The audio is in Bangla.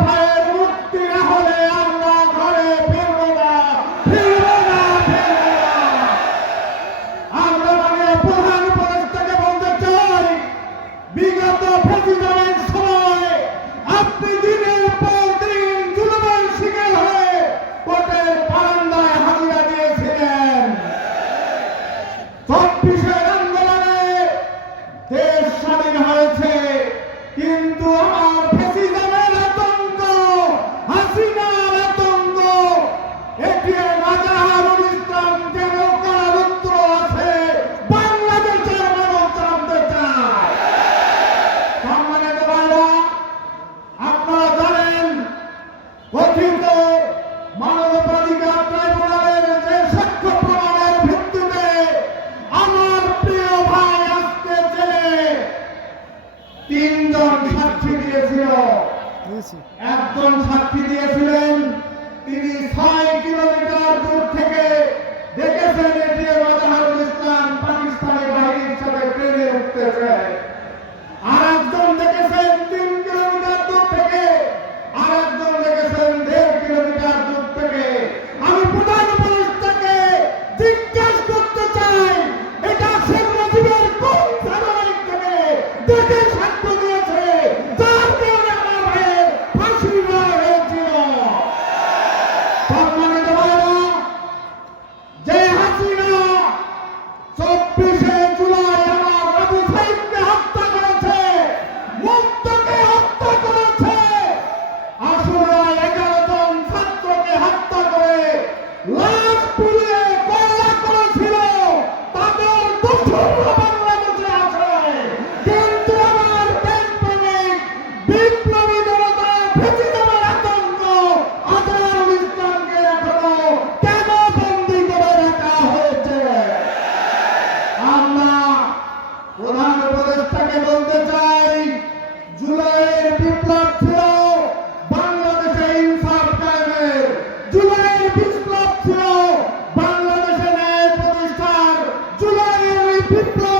ভাই তিনজন সাক্ষী দিয়েছিল। একজন সাক্ষী দিয়েছিলেন উপদেষ্টাকে বলতে চাই, জুলাইয়ের বিপ্লব ছিল বাংলাদেশে ইনসাফ কায়েমের। জুলাইয়ের বিপ্লব ছিল বাংলাদেশে ন্যায় প্রতিষ্ঠার। জুলাইয়ের বিপ্লব